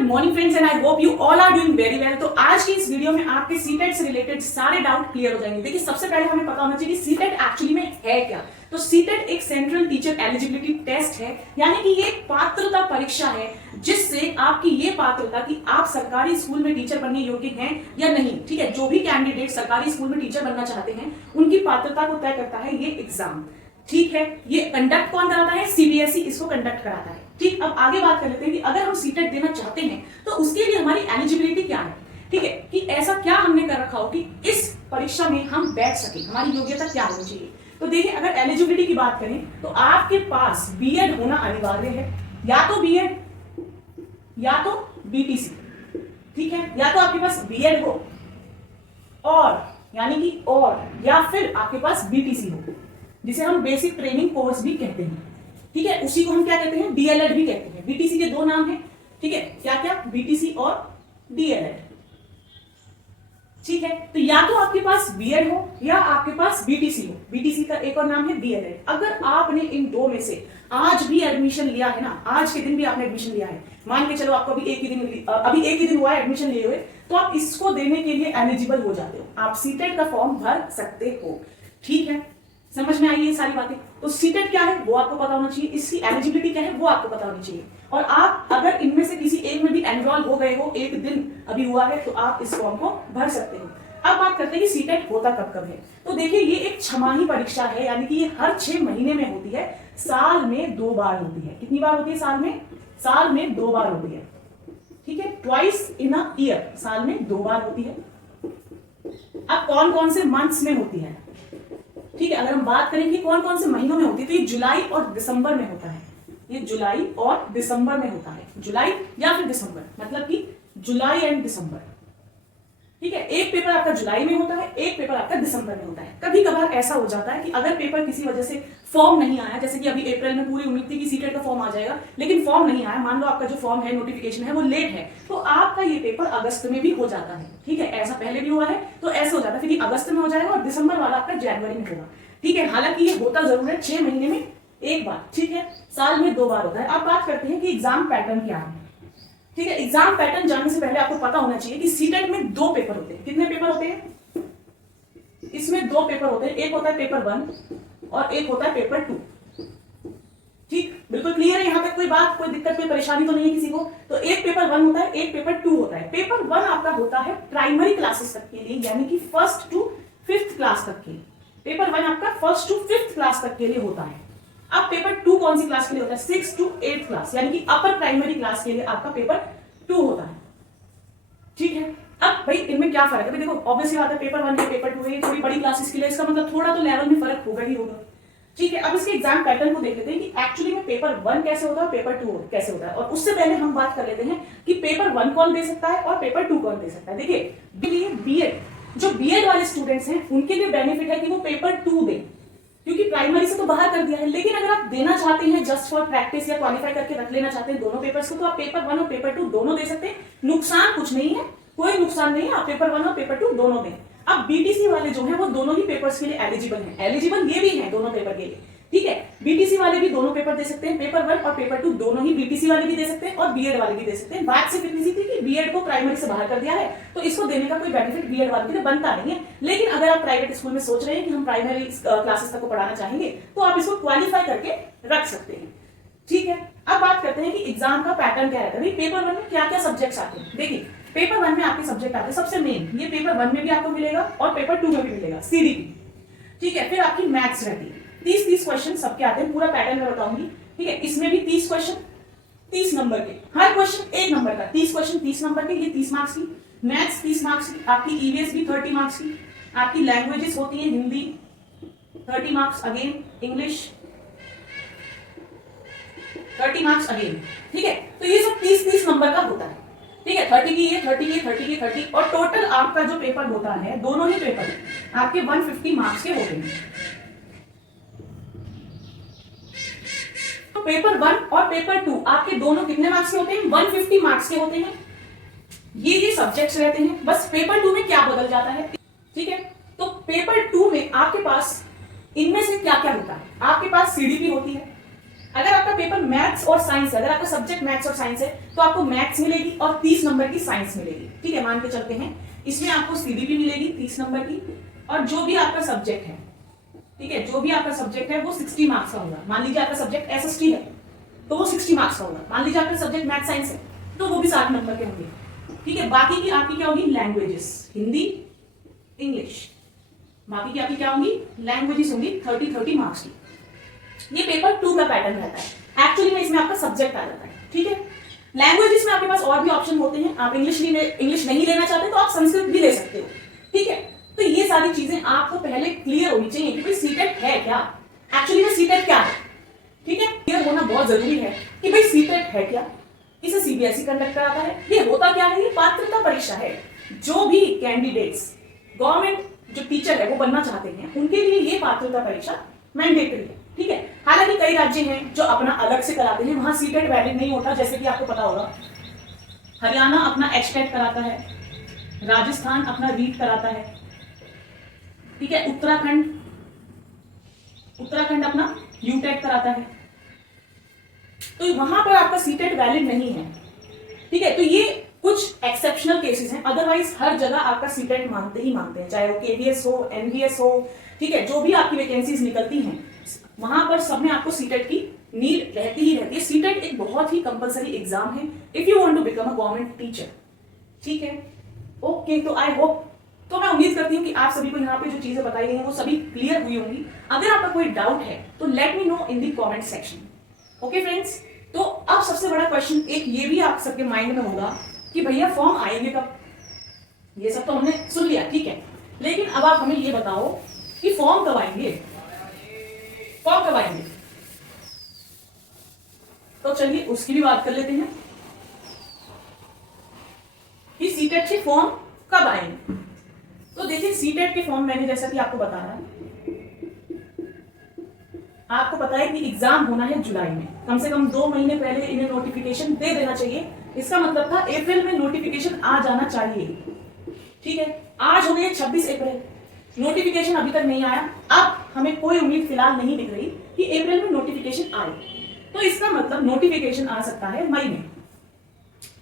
Good morning friends and I hope you all are doing very well. तो आज की इस वीडियो में आपके सीटेट से रिलेटेड सारे डाउट क्लियर हो जाएंगे। देखिए सबसे पहले हमें पता होना चाहिए कि सीटेट एक्चुअली में है क्या। तो सीटेट एक सेंट्रल टीचर एलिजिबिलिटी टेस्ट है, यानी कि ये एक पात्रता परीक्षा है जिससे आपकी ये पात्रता कि आप सरकारी स्कूल में टीचर बनने योग्य हैं या नहीं। ठीक है, जो भी कैंडिडेट सरकारी स्कूल में टीचर बनना चाहते हैं उनकी पात्रता को तय करता है ये एग्जाम। ठीक है, ये कंडक्ट कौन कराता है? सीबीएसई इसको कंडक्ट कराता है। ठीक, अब आगे बात कर लेते हैं कि अगर हम सीटेट देना चाहते हैं तो उसके लिए हमारी एलिजिबिलिटी क्या है। ठीक है, कि ऐसा क्या हमने कर रखा हो कि इस परीक्षा में हम बैठ सके, हमारी योग्यता क्या होनी चाहिए। तो देखिए, अगर एलिजिबिलिटी की बात करें तो आपके पास बीएड होना अनिवार्य है, या तो बीएड या तो बीटीसी। ठीक है, या तो आपके पास बीएड हो और यानी कि और या फिर आपके पास बीटीसी हो, जिसे हम बेसिक ट्रेनिंग कोर्स भी कहते हैं। ठीक है, उसी को हम क्या कहते हैं? डीएलएड भी कहते हैं। बीटीसी के दो नाम हैं। ठीक है, क्या क्या? बीटीसी और डीएलएड। ठीक है, तो या तो आपके पास बीएड हो या आपके पास बीटीसी हो। बीटीसी का एक और नाम है डीएलएड। अगर आपने इन दो में से आज भी एडमिशन लिया है ना, आज के दिन भी आपने एडमिशन लिया है, मान के चलो आपको अभी एक ही दिन हुआ है एडमिशन लिए हुए, तो आप इसको देने के लिए एलिजिबल हो जाते हो, आप सीटेट का फॉर्म भर सकते हो। ठीक है, समझ में आई ये सारी बातें। तो सीटेट क्या है वो आपको पता होना चाहिए, इसकी एलिजिबिलिटी क्या है वो आपको पता होनी चाहिए, और आप अगर इनमें से किसी एक में भी एनरोल हो गए हो, एक दिन अभी हुआ है, तो आप इस फॉर्म को भर सकते हो। अब बात करते हैं कि सीटेट होता कब कब है। तो देखिए, ये एक छमाही परीक्षा है, यानी कि ये हर 6 महीने में होती है, साल में 2 बार होती है। कितनी बार होती है? साल में 2 बार होती है। ठीक है, ट्वाइस इन अ ईयर, साल में 2 बार होती है। अब कौन कौन से मंथ्स में होती है? ठीक है, अगर हम बात करें कि कौन कौन से महीनों में होती है, तो ये जुलाई और दिसंबर में होता है। ये जुलाई और दिसंबर में होता है, जुलाई या फिर दिसंबर, मतलब कि जुलाई एंड दिसंबर। ठीक है, एक पेपर आपका जुलाई में होता है, एक पेपर आपका दिसंबर में होता है। कभी कभार ऐसा हो जाता है कि अगर पेपर किसी वजह से फॉर्म नहीं आया, जैसे कि अभी अप्रैल में पूरी उम्मीद थी कि सीटेट का फॉर्म आ जाएगा, लेकिन फॉर्म नहीं आया, मान लो आपका जो फॉर्म है, नोटिफिकेशन है, वो लेट है, तो आपका ये पेपर अगस्त में भी हो जाता है। ठीक है, ऐसा पहले भी हुआ है, तो ऐसा हो जाता है, फिर अगस्त में हो जाएगा और दिसंबर वाला आपका जनवरी में होगा। ठीक है, हालांकि ये होता जरूर है 6 महीने में एक बार। ठीक है, साल में 2 बार होता है। अब बात करते हैं कि एग्जाम पैटर्न क्या है। ठीक है, एग्जाम पैटर्न जानने से पहले आपको पता होना चाहिए कि सीटेट में 2 पेपर होते हैं। कितने पेपर होते हैं? इसमें 2 पेपर होते हैं, एक होता है पेपर 1 और एक होता है पेपर 2। ठीक, बिल्कुल क्लियर है यहाँ तक? कोई बात, कोई दिक्कत, कोई परेशानी तो नहीं है किसी को? तो एक पेपर 1 होता है, एक पेपर 2 होता है। पेपर 1 आपका होता है प्राइमरी क्लासेस तक के लिए, यानी कि 1st to 5th क्लास तक के लिए। पेपर 1 आपका 1st to 5th क्लास तक के लिए होता है। अब पेपर 2 कौन सी क्लास के लिए होता है? 6th to 8th क्लास, यानी कि अपर प्राइमरी क्लास के लिए आपका पेपर 2 होता है। ठीक है, अब भाई इनमें क्या फर्क है? देखो, ऑब्वियसली बात है, पेपर 1 है, पेपर 2 है, थोड़ी बड़ी क्लासेस के लिए, इसका मतलब थोड़ा तो लेवल में फर्क होगा ही होगा। ठीक है, अब इसके एग्जाम पैटर्न को देख लेते हैं कि एक्चुअली में पेपर 1 कैसे होता है, पेपर 2 कैसे होता है। और उससे पहले हम बात कर लेते हैं कि पेपर 1 कौन दे सकता है और पेपर 2 कौन दे सकता है। देखिए, बीएड, जो बीएड वाले स्टूडेंट्स हैं उनके लिए बेनिफिट है कि वो पेपर 2 दें, क्योंकि प्राइमरी से तो बाहर कर दिया है। लेकिन अगर आप देना चाहते हैं जस्ट फॉर प्रैक्टिस या क्वालिफाई करके रख लेना चाहते हैं दोनों पेपर्स को, तो आप पेपर 1 और पेपर 2 दोनों दे सकते हैं। नुकसान कुछ नहीं है, कोई नुकसान नहीं है, आप पेपर 1 और पेपर 2 दोनों दें। अब बीटीसी वाले जो हैं वो दोनों ही पेपर्स के लिए एलिजिबल हैं, एलिजिबल ये भी हैं दोनों पेपर के लिए। ठीक है, बीटीसी वाले भी दोनों पेपर दे सकते हैं, पेपर 1 और पेपर 2 दोनों ही बीटीसी वाले भी दे सकते हैं और बीएड वाले भी दे सकते हैं। बात सिर्फ इतनी सी थी कि बीएड को प्राइमरी से बाहर कर दिया है, तो इसको देने का कोई बेनिफिट बीएड वाले के लिए बनता नहीं है। लेकिन अगर आप प्राइवेट स्कूल में सोच रहे हैं कि हम प्राइमरी क्लासेस तक को पढ़ाना चाहेंगे, तो आप इसको क्वालिफाई करके रख सकते हैं। ठीक है, अब बात करते हैं कि एग्जाम का पैटर्न क्या रहता है। पेपर 1 में क्या क्या सब्जेक्ट्स आते हैं? देखिए, पेपर 1 में आपके सब्जेक्ट आते हैं, सबसे मेन ये पेपर 1 में भी आपको मिलेगा और पेपर 2 में भी मिलेगा, सीडीपी। ठीक है, फिर आपकी मैथ्स रहती है, 30 क्वेश्चन सबके आते हैं, पूरा पैटर्न मैं बताऊंगी। ठीक है, इसमें भी 30 क्वेश्चन 30 नंबर के, हर क्वेश्चन 1 नंबर का, 30 क्वेश्चन 30 नंबर के, ये 30 मार्क्स की। मैथ्स 30 मार्क्स की, आपकी ईवीएस भी 30 मार्क्स की, आपकी लैंग्वेजेस होती है Hindi 30 marks again, English 30 marks again. ठीक है, तो ये सब 30 नंबर का होता है। ठीक है, 30 की ये, 30 की, 30 की, 30, और टोटल आपका जो पेपर होता है, दोनों ही पेपर आपके 150 मार्क्स के होते हैं। तो पेपर 1 और पेपर 2 आपके दोनों कितने मार्क्स के होते हैं? 150 मार्क्स के होते हैं। ये सब्जेक्ट्स रहते हैं। बस पेपर 2 में क्या बदल जाता है? ठीक है, तो पेपर 2 में आपके पास इनमें से क्या क्या होता है? आपके पास सीडीपी होती है, अगर आपका पेपर मैथ्स और साइंस है, अगर आपका सब्जेक्ट मैथ्स और साइंस है तो आपको मैथ्स मिलेगी और 30 नंबर की साइंस मिलेगी। ठीक है, मान के चलते हैं इसमें आपको सीबीपी मिलेगी 30 नंबर की, और जो भी आपका सब्जेक्ट है, ठीक है, जो भी आपका सब्जेक्ट है वो 60 मार्क्स का होगा। मान लीजिए आपका सब्जेक्ट एसएसटी है तो वो 60 मार्क्स का होगा। मान लीजिए आपका सब्जेक्ट मैथ साइंस है तो वो भी 60 नंबर के होंगे। ठीक है, बाकी की आपकी क्या होगी, लैंग्वेजेस, हिंदी, इंग्लिश, बाकी की आपकी क्या होंगी, लैंग्वेजेस होंगी 30-30 मार्क्स की। ये पेपर 2 का पैटर्न रहता है। एक्चुअली में इसमें आपका सब्जेक्ट आ जाता है। ठीक है, लैंग्वेजेस में आपके पास और भी ऑप्शन होते हैं। आप इंग्लिश नहीं लेना चाहते तो आप संस्कृत भी ले सकते हो। ठीक है, तो ये सारी चीजें आपको पहले क्लियर होनी चाहिए कि भाई सीटेट है क्या, एक्चुअली में सीटेट क्या है। ठीक है, क्लियर होना बहुत जरूरी है कि भाई सीटेट है क्या, इसे सीबीएसई कंडक्ट कराता है। ये होता क्या है, ये पात्रता परीक्षा है। जो भी कैंडिडेट्स गवर्नमेंट जो टीचर है वो बनना चाहते हैं उनके लिए ये पात्रता परीक्षा मैंडेटरी है। ठीक है, हालांकि कई राज्य हैं जो अपना अलग से कराते हैं, वहां सीटेट वैलिड नहीं होता, जैसे कि आपको पता होगा हरियाणा अपना एचटेट कराता है, राजस्थान अपना रीट कराता है। ठीक है, उत्तराखंड अपना यूटेट कराता है, तो वहां पर आपका सीटेट वैलिड नहीं है। ठीक है, तो ये कुछ एक्सेप्शनल केसेस हैं, अदरवाइज हर जगह आपका सीटेट मानते ही मानते हैं, चाहे वो केवीएस हो, एनवीएस हो। ठीक है, जो भी आपकी वैकेंसीज निकलती हैं वहां पर सब में आपको सीटेट की नीड रहती ही रहती है। सीटेट एक बहुत ही कंपलसरी एग्जाम है if you want to become a government teacher. ठीक है, ओके, तो आई होप, तो मैं उम्मीद करती हूँ कि आप सभी को यहाँ पे जो चीजें बताई गई हैं वो सभी क्लियर हुई होंगी। अगर आपका कोई डाउट है तो late me know in the comment section. Okay friends, तो अब सबसे बड़ा क्वेश्चन एक ये भी आप सबके माइंड में होगा कि भैया फॉर्म आएंगे कब। ये सब तो हमने सुन लिया, ठीक है, लेकिन अब आप हमें ये बताओ कि फॉर्म कब आएंगे, फॉर्म कब आएंगे। तो चलिए उसकी भी बात कर लेते हैं कि सीटेट के फॉर्म कब आएंगे। तो देखिए सीटेट के फॉर्म मैंने जैसा कि आपको बताया, आपको पता है कि एग्जाम होना है जुलाई में, कम से कम 2 महीने पहले इन्हें नोटिफिकेशन दे देना चाहिए। इसका मतलब था अप्रैल में नोटिफिकेशन आ जाना चाहिए। ठीक है, आज हो गई 26 अप्रैल, नोटिफिकेशन अभी तक नहीं आया। अब हमें कोई उम्मीद फिलहाल नहीं दिख रही कि अप्रैल में नोटिफिकेशन आए, तो इसका मतलब नोटिफिकेशन आ सकता है मई में।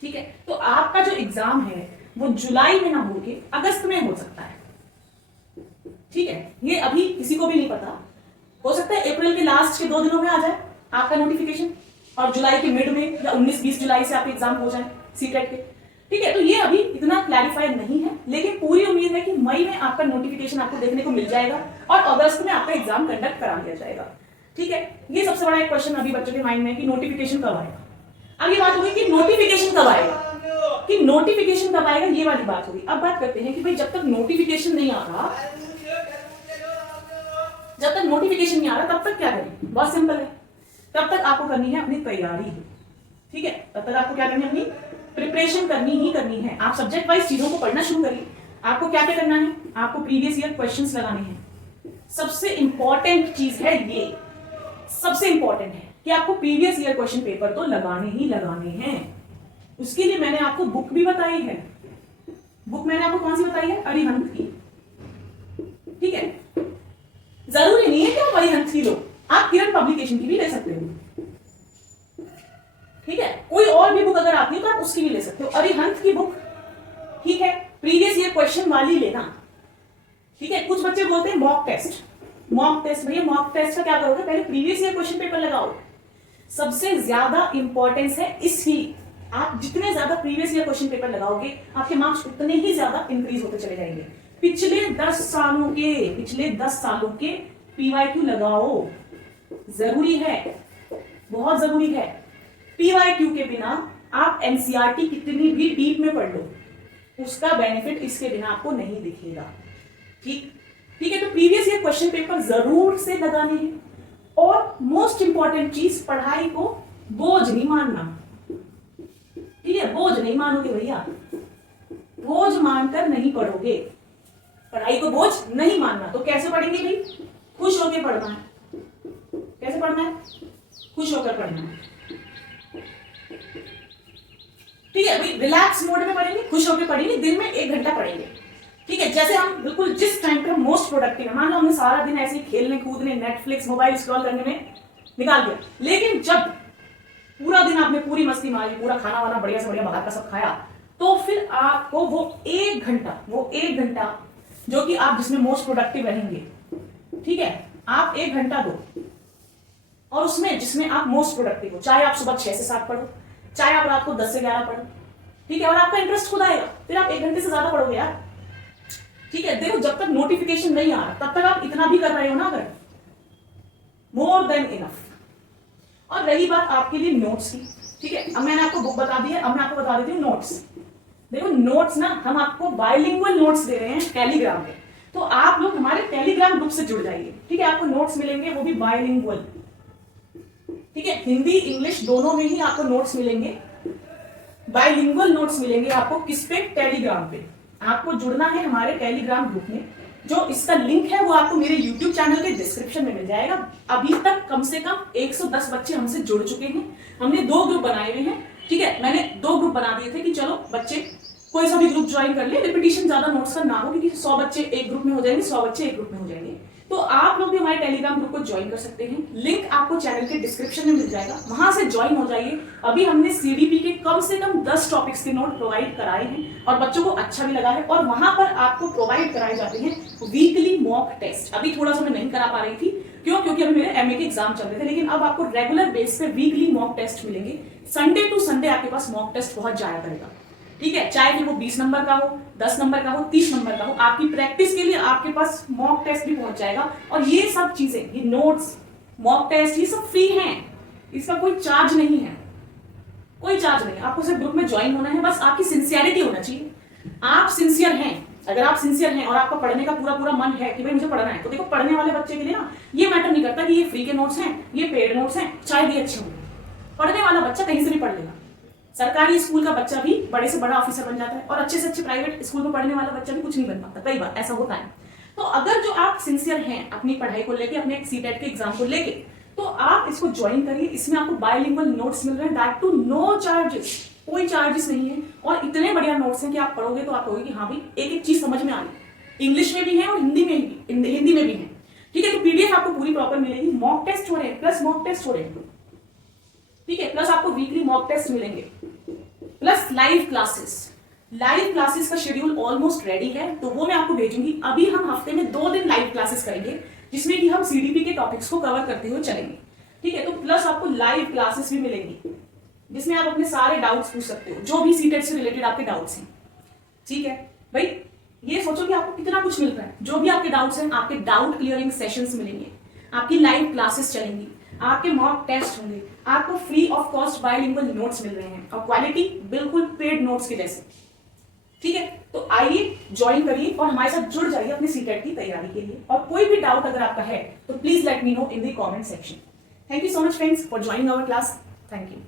ठीक है, तो आपका जो एग्जाम है वो जुलाई में ना होके अगस्त में हो सकता है। ठीक है, ये अभी किसी को भी नहीं पता, हो सकता है अप्रैल के लास्ट के 2 दिनों में आ जाए आपका नोटिफिकेशन और जुलाई के मिड में या 19-20 जुलाई से आपके एग्जाम हो जाए सीटेट के। ठीक है, तो ये अभी इतना क्लैरिफाइड नहीं है, लेकिन पूरी उम्मीद है कि मई में आपका नोटिफिकेशन आपको देखने को मिल जाएगा और अगस्त में आपका एग्जाम कंडक्ट करा दिया जाएगा। ठीक है, ये सबसे बड़ा एक क्वेश्चन अभी बच्चों के माइंड में है कि नोटिफिकेशन कब आएगा। अब ये बात होगी कि नोटिफिकेशन कब आएगा, कि नोटिफिकेशन कब आएगा, ये वाली बात होगी। अब बात करते हैं कि भाई जब तक नोटिफिकेशन नहीं आ रहा, जब तक नोटिफिकेशन नहीं आ रहा तब तक क्या करें। बहुत सिंपल है, तब तक आपको करनी है अपनी तैयारी। ठीक है, तब तक आपको क्या करनी है, अपनी प्रिपरेशन करनी ही करनी है। आप सब्जेक्ट वाइज चीजों को पढ़ना शुरू करिए। आपको क्या क्या करना है, आपको प्रीवियस ईयर क्वेश्चंस लगाने हैं। सबसे इंपॉर्टेंट चीज है ये, सबसे इंपॉर्टेंट है कि आपको प्रीवियस ईयर क्वेश्चन पेपर तो लगाने ही लगाने हैं। उसके लिए मैंने आपको बुक भी बताई है। बुक मैंने आपको कौन सी बताई है, अरिहंत की। ठीक है, जरूरी नहीं है कि आप अरिहंत की लो, आप किरण पब्लिकेशन की भी ले सकते हो। ठीक है, कोई और भी बुक अगर आती है तो आप उसकी भी ले सकते हो। अरिहंत की बुक, ठीक है, प्रीवियस ईयर क्वेश्चन वाली लेना। ठीक है, कुछ बच्चे बोलते हैं मॉक टेस्ट, मॉक टेस्ट। भैया मॉक टेस्ट का क्या करोगे, पहले प्रीवियस ईयर क्वेश्चन पेपर लगाओ। सबसे ज्यादा इंपॉर्टेंस है इसकी। आप जितने ज्यादा प्रीवियस ईयर क्वेश्चन पेपर लगाओगे आपके मार्क्स उतने ही ज्यादा इंक्रीज होते चले जाएंगे। पिछले 10 सालों के पीवाईक्यू लगाओ, जरूरी है, बहुत जरूरी है। पीवाईक्यू के बिना आप एनसीईआरटी कितनी भी डीप में पढ़ लो, उसका बेनिफिट इसके बिना आपको नहीं दिखेगा। ठीक है, तो प्रीवियस ईयर क्वेश्चन पेपर जरूर से लगाने हैं। और मोस्ट इंपॉर्टेंट चीज, पढ़ाई को बोझ नहीं मानना। ठीक है, बोझ नहीं मानोगे भैया, बोझ मानकर नहीं पढ़ोगे। पढ़ाई को बोझ नहीं मानना, तो कैसे पढ़ेंगे भाई, खुश होकर पढ़ना है। कैसे पढ़ना है, खुश होकर पढ़ना है। ठीक है भाई, रिलैक्स मोड में पढ़ेंगे, खुश होकर पढ़ेंगे, दिन में 1 घंटा पढ़ेंगे। ठीक है, जैसे हम बिल्कुल जिस टाइम पे मोस्ट प्रोडक्टिव है, मान लो हमने सारा दिन ऐसे ही खेलने कूदने, नेटफ्लिक्स, मोबाइल स्क्रॉल करने में निकाल दिया। लेकिन जब पूरा दिन आपने पूरी मस्ती मारी, पूरा खाना वाना बढ़िया से बढ़िया बाहर का सब खाया, तो फिर आपको वो एक घंटा जो कि आप जिसमें मोस्ट प्रोडक्टिव रहेंगे, ठीक है, आप 1 घंटा दो और उसमें जिसमें आप मोस्ट प्रोडक्टिव हो, चाहे आप सुबह 6 से 7 पढ़ो, चाहे आप रात को 10 से 11 पढ़ो, ठीक है, और आपका इंटरेस्ट खुद आएगा, फिर आप 1 घंटे से ज्यादा पढ़ोगे यार, ठीक है। देखो जब तक नोटिफिकेशन नहीं आ रहा तब तक आप इतना भी कर रहे हो ना, अगर मोर देन इनफ। और रही बात आपके लिए नोट्स की, ठीक है, अब मैंने आपको बुक बता दी है, अब मैं आपको बता देती हूँ नोट्स। देखो नोट्स ना, हम आपको बायलिंगुअल नोट्स दे रहे हैं टेलीग्राम पे, तो आप लोग हमारे टेलीग्राम ग्रुप से जुड़ जाइए, ठीक है। आपको नोट्स मिलेंगे वो भी बायलिंगुअल, ठीक है, हिंदी इंग्लिश दोनों में ही आपको नोट्स मिलेंगे, बायलिंगुअल नोट्स मिलेंगे आपको। किस पे? टेलीग्राम पे। आपको जुड़ना है हमारे टेलीग्राम ग्रुप में, जो इसका लिंक है वो आपको मेरे YouTube चैनल के डिस्क्रिप्शन में मिल जाएगा। अभी तक कम से कम 110 बच्चे हमसे जुड़ चुके हैं। हमने 2 ग्रुप बनाए हुए हैं, ठीक है, मैंने 2 ग्रुप बना दिए थे कि चलो बच्चे कोई सा भी ग्रुप ज्वाइन कर ले, रिपीटिशन ज्यादा नोट्स का ना हो, क्योंकि 100 बच्चे एक ग्रुप में हो जाएंगे, 100 बच्चे एक ग्रुप में हो जाएंगे। तो आप लोग भी हमारे टेलीग्राम ग्रुप को ज्वाइन कर सकते हैं, लिंक आपको चैनल के डिस्क्रिप्शन में मिल जाएगा, वहां से ज्वाइन हो जाइए। अभी हमने सीडीपी के कम से कम 10 टॉपिक्स के नोट प्रोवाइड कराए हैं और बच्चों को अच्छा भी लगा है, और वहां पर आपको प्रोवाइड कराए जाते हैं वीकली मॉक टेस्ट। अभी थोड़ा सा मैं नहीं करा पा रही थी, क्यों? क्योंकि अभी मेरे एमए के एग्जाम चल रहे थे, लेकिन अब आपको रेगुलर बेस पे वीकली मॉक टेस्ट मिलेंगे। संडे टू संडे आपके पास मॉक टेस्ट पहुंच जाया करेगा, ठीक है, चाहे फिर वो 20 नंबर का हो, 10 नंबर का हो, 30 नंबर का हो, आपकी प्रैक्टिस के लिए आपके पास मॉक टेस्ट भी पहुंच जाएगा। और ये सब चीजें, ये नोट्स, मॉक टेस्ट, ये सब फ्री हैं, इसका कोई चार्ज नहीं है, कोई चार्ज नहीं। आपको सिर्फ ग्रुप में ज्वाइन होना है, बस आपकी सिंसियरिटी होना चाहिए। आप सिंसियर हैं, अगर आप सिंसियर हैं और आपका पढ़ने का पूरा पूरा मन है कि भाई मुझे पढ़ना है, तो देखो पढ़ने वाले बच्चे के लिए ना ये मैटर नहीं करता कि ये फ्री के नोट्स हैं, ये पेड नोट्स हैं, शायद ये अच्छे होंगे। पढ़ने वाला बच्चा कहीं से भी पढ़ लेगा। सरकारी स्कूल का बच्चा भी बड़े से बड़ा ऑफिसर बन जाता है, और अच्छे से अच्छे प्राइवेट स्कूल में पढ़ने वाला बच्चा भी कुछ नहीं बन पाता, कई बार ऐसा होता है। तो अगर जो आप सिंसियर हैं अपनी पढ़ाई को लेके, अपने सीटेट के एग्जाम को लेके, तो आप इसको ज्वाइन करिए। इसमें आपको बायलिंगुअल नोट्स मिल रहे हैं, दैट टू नो चार्जेस, कोई चार्जेस नहीं है, और इतने बढ़िया नोट्स हैं कि आप पढ़ोगे तो आप कहोगे कि हाँ भाई एक एक चीज समझ में आ रही। इंग्लिश में भी है और हिंदी में भी है, ठीक है। तो पीडीएफ आपको पूरी प्रॉपर मिलेगी, मॉक टेस्ट हो रहे हैं, प्लस मॉक टेस्ट हो रहे हैं, ठीक है, प्लस आपको वीकली मॉक टेस्ट मिलेंगे, प्लस लाइव क्लासेस का शेड्यूल ऑलमोस्ट रेडी है, तो वो मैं आपको भेजूंगी। अभी हम हफ्ते में 2 दिन लाइव क्लासेस करेंगे, जिसमें कि हम सीडीपी के टॉपिक्स को कवर करते हुए चलेंगे, ठीक है। तो प्लस आपको लाइव क्लासेस भी मिलेंगी, जिसमें आप अपने सारे डाउट्स पूछ सकते हो, जो भी सीटेट से रिलेटेड आपके डाउट्स हैं, ठीक है भाई। ये सोचो कि आपको कितना कुछ मिल रहा है, जो भी आपके डाउट्स हैं, आपके डाउट क्लियरिंग सेशंस मिलेंगे, आपकी लाइव क्लासेस चलेंगी, आपके मॉक टेस्ट होंगे, आपको free of cost bilingual notes मिल रहे हैं, और क्वालिटी बिल्कुल पेड नोट्स के जैसे, ठीक है। तो आइए ज्वाइन करिए और हमारे साथ जुड़ जाइए अपनी सीटेट की तैयारी के लिए। और कोई भी डाउट अगर आपका है तो please let me know in the comment section. Thank you so much friends for joining our class. Thank you.